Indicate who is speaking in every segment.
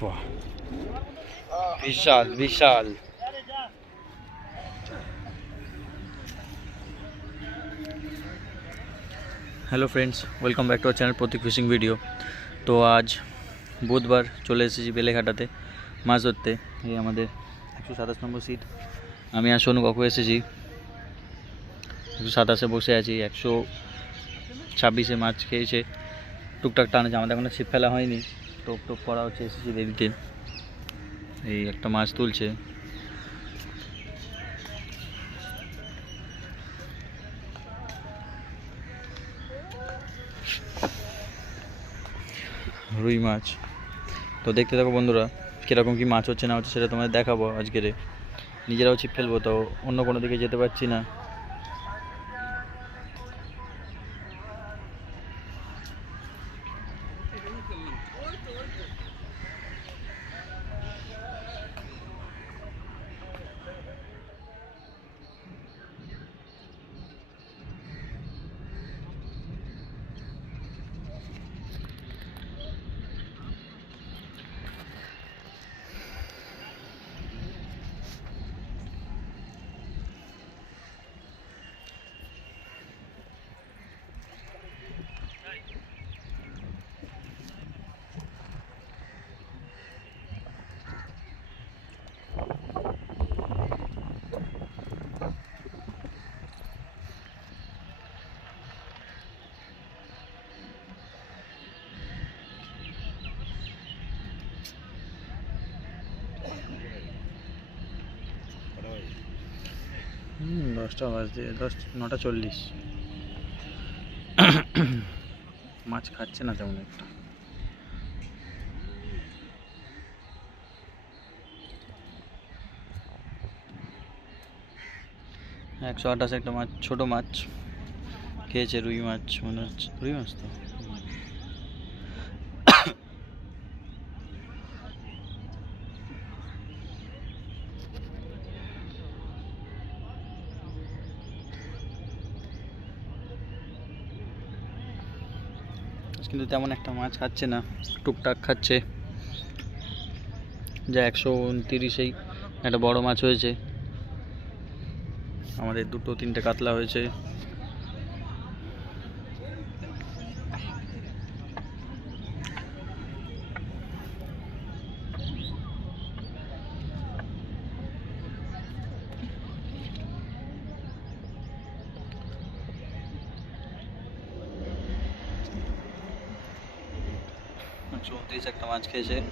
Speaker 1: বাহ। বিশাল বিশাল। Hello friends welcome back to our channel Pratik fishing video তো আজ বুধবার চলে এসেছি বেলেঘাটাতে মাছ ধরতে এই আমাদের একশো সাতাশ নম্বর সিট আমি আর সোনু কাকু এসেছি। একশো সাতাশে বসে আছি একশো ছাব্বিশে মাছ খেয়েছে। টুকটাক টানেছে আমাদের এখনও ছিপ ফেলা হয়নি। টোপ টোপ করা হচ্ছে এসেছি দেরিতে এই একটা মাছ তুলছে। রুই মাছ। তো দেখতে থাকো বন্ধুরা, কীরকম কী মাছ হচ্ছে না হচ্ছে সেটা তোমাদের দেখাবো আজকের নিজেরাও ছিপ ফেলব, তো অন্য কোনো দিকে যেতে পারছি না। দশটা বাজতে দশ নটা চল্লিশ। মাছ খাচ্ছে না তেমন একটা। একশো আঠাশ একটা মাছ, ছোটো মাছ, খেয়েছে রুই মাছ, মনে হচ্ছে, রুই মাছ তো? কিন্তু তেমন একটা মাছ খাচ্ছে না, টুকটাক খাচ্ছে। যা একশো উনতিরিশেই একটা বড় মাছ হয়েছে। আমাদের দুটো তিনটে কাতলা হয়েছে। চৌত্রিশ একটা মাছ খেয়েছে আর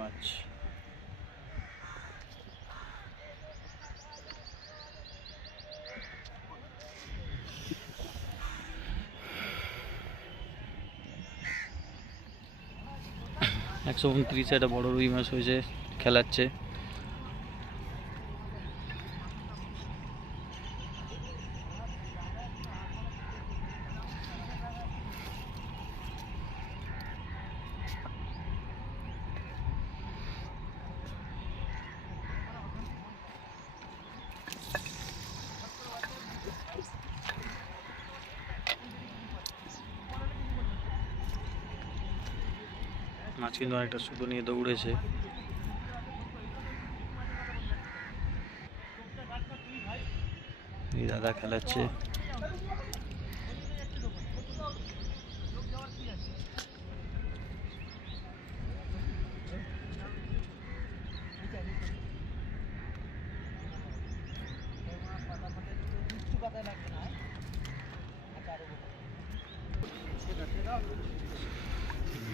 Speaker 1: মাছ একশো উনত্রিশ একটা বড় রুই মাছ হয়েছে খেলাচ্ছে। মাছ কিন্তু অনেকটা সুতো নিয়ে দৌড়েছে। দাদা খেলাচ্ছে।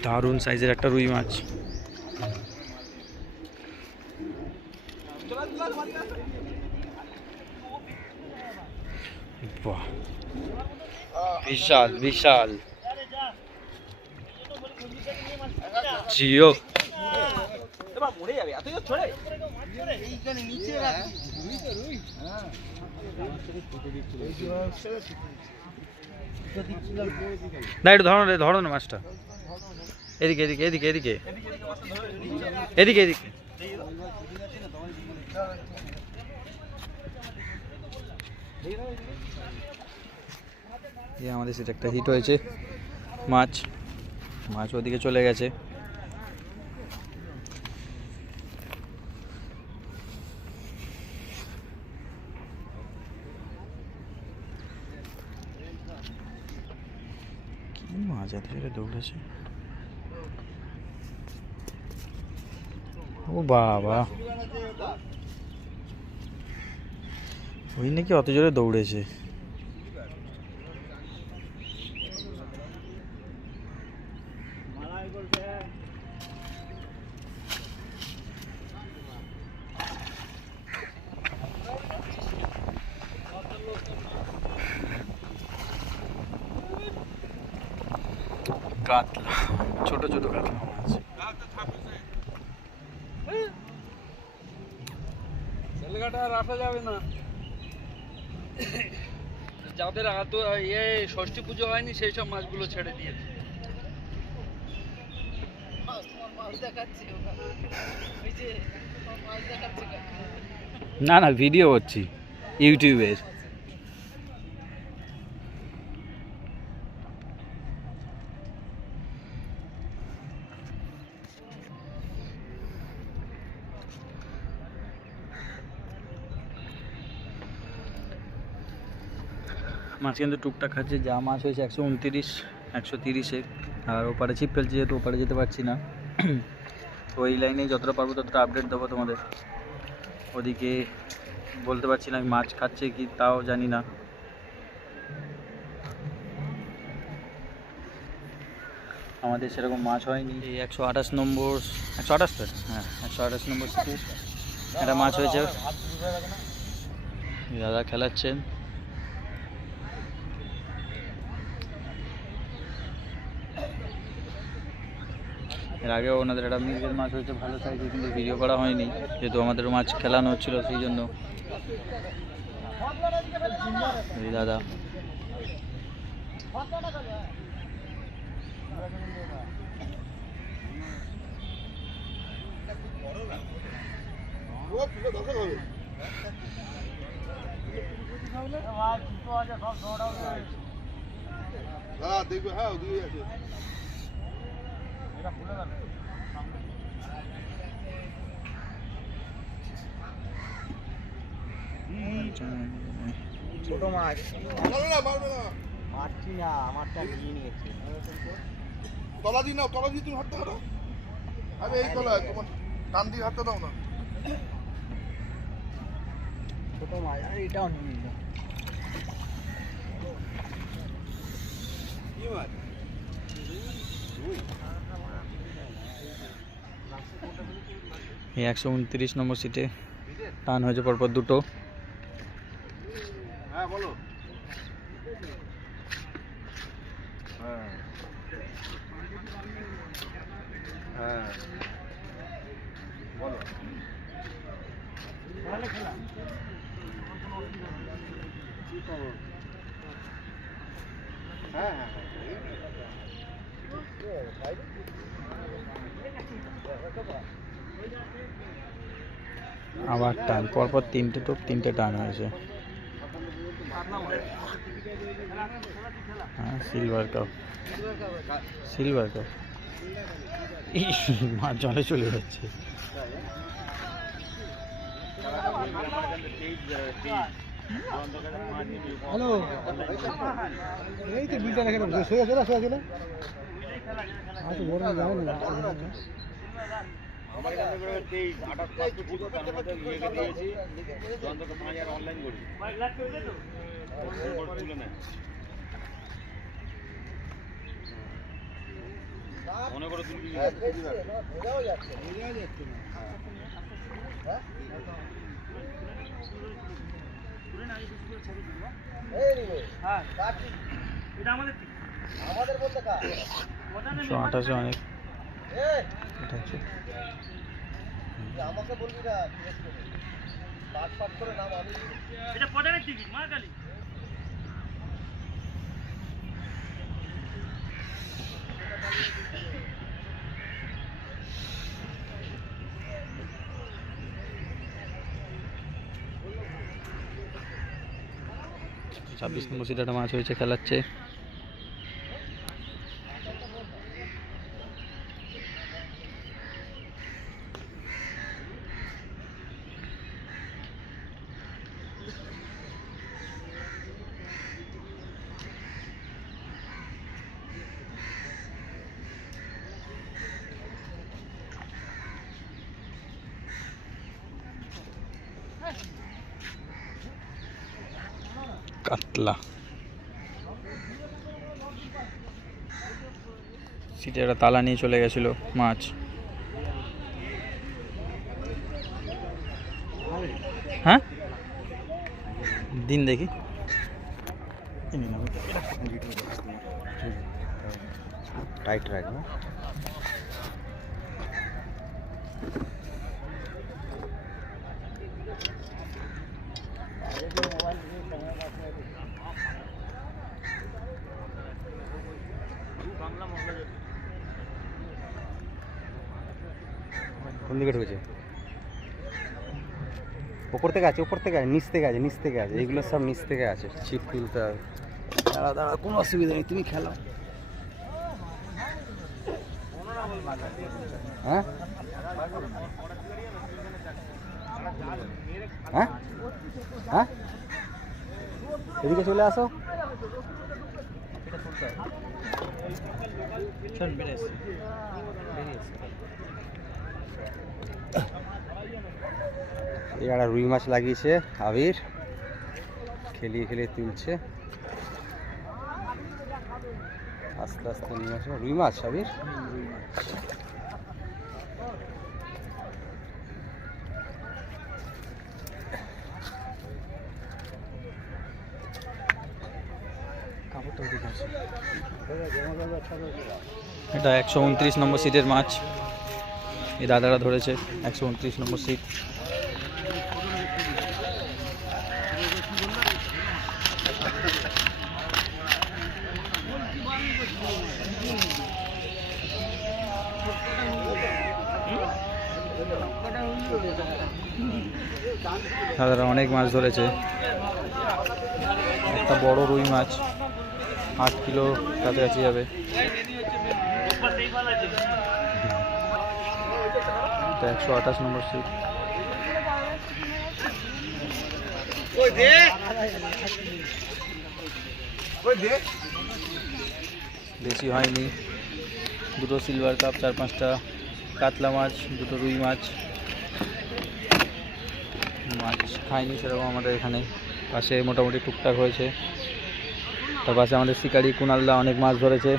Speaker 1: দারুণ সাইজের একটা রুই মাছ। বাহ। বিশাল বিশাল। জিও। না একটু ধরো ধরো না মাছটা। এদিকে এদিকে এদিকে এদিকে। এদিকে এদিকে এই আমাদের সেটা একটা হিট হয়েছে। মাছ মাছ ওদিকে চলে গেছে। কি মাছ এত দৌড়েছে ও বাবা। ওই নাকি অত জোরে দৌড়েছে।
Speaker 2: আর আসা যাবে না। যাদের হাত ইয়ে ষষ্ঠী পুজো হয়নি, সেই সব মাছগুলো ছেড়ে দিয়েছে।
Speaker 1: না না ভিডিও করছি ইউটিউবের মাছ কিন্তু টুকটাক খাচ্ছে যা মাছ হয়েছে একশো উনতিরিশ, একশো তিরিশে। আর ওপারে ছিপ ফেলছে, যেহেতু ওপারে যেতে পারছি না। তো এই লাইনে যতটা পারব ততটা আপডেট দেবো তোমাদের। ওদিকে বলতে পারছি না আমি মাছ খাচ্ছে কি তাও জানি না। আমাদের সেরকম মাছ হয়নি। এই একশো আঠাশ নম্বর, একশো আঠাশ তো? হ্যাঁ একশো আঠাশ নম্বর একটা মাছ হয়েছে। দাদা খেলাচ্ছেন। এর আগেও ওনাদের একটা মির্গের মাছ হয়েছে, ভালো সাইজে কিন্তু ভিডিও করা হয়নি, যেহেতু আমাদের মাছ খেলানো হচ্ছিল সেই জন্য। দাদা।
Speaker 3: হ্যাঁ দেখবে হ্যাঁ আছে।
Speaker 4: ছোট মাছ।
Speaker 3: মারবে না মারবে না।
Speaker 4: মারছি না আমারটা নিয়ে নিয়েছে।
Speaker 3: তলা দিয়ে নাও তলা দিয়ে তুমি হাঁটতে পারো আরে এই তলা তোমার টান দিয়ে হাঁটতে দাও না।
Speaker 4: ছোট মাছ আরে এটাও নিয়ে নিল।
Speaker 1: একশো উনত্রিশ নম্বর সিটে টান হয়েছে পরপর দুটো।
Speaker 3: হ্যাঁ বলো। হ্যাঁ হ্যাঁ বলো খবর? হ্যাঁ হ্যাঁ
Speaker 1: আবার টান। পরপর তিনটে টোপ তিনটে টান হয়েছে। হ্যাঁ সিলভার কাপ সিলভার কাপ জলে চলে যাচ্ছে।
Speaker 4: হ্যালো এই তো বিলটা
Speaker 3: আমার কাছে করে। করি মনে করে তুলবি
Speaker 4: আমাদের বলতে
Speaker 1: একশো আঠাশে অনেক। এটা হচ্ছে।
Speaker 4: আমাকে বলবি না পাট পাট করে নাম আমি
Speaker 1: ছাব্বিশ নম্বর সিটে একটা মাছ হয়েছে খেলাচ্ছে। কাতলা সিটে একটা তালা নিয়ে চলে গেছিল মাছ। হ্যাঁ? দিন দেখি।
Speaker 4: টাইট রাখব। কোন দিকে ঢুকেছে? ওপর থেকে আছে ওপর থেকে আছে নিচ থেকে আছে নিচ থেকে আছে এইগুলো সব নিচ থেকে আছে। ছিপ তুলতে হবে। দাঁড়া দাঁড়া কোনো অসুবিধা নেই তুমি খেলো। হ্যাঁ? হ্যাঁ? হ্যাঁ? এদিকে চলে আসো। এই একটা রুই মাছ লাগিয়েছে আবির। খেলিয়ে খেলিয়ে তুলছে। আস্তে আস্তে নিয়ে আসে। রুই মাছ, আবির?
Speaker 1: এটা একশো উনত্রিশ নম্বর সিটের মাছ। এই দাদারা ধরেছে একশো উনত্রিশ নম্বর সিট দাদারা অনেক মাছ ধরেছে। একটা বড় রুই মাছ, আট কিলো কাছাকাছি যাবে। এটা একশো আঠাশ নম্বর সিট বেশি হয়নি। দুটো সিলভার কাপ চার পাঁচটা কাতলা মাছ দুটো রুই মাছ। মাছ খাইনি সেরকম আমাদের এখানে। পাশে মোটামুটি টুকটাক হয়েছে। তার পাশে আমাদের শিকারি কুনালদা অনেক মাছ ধরেছে।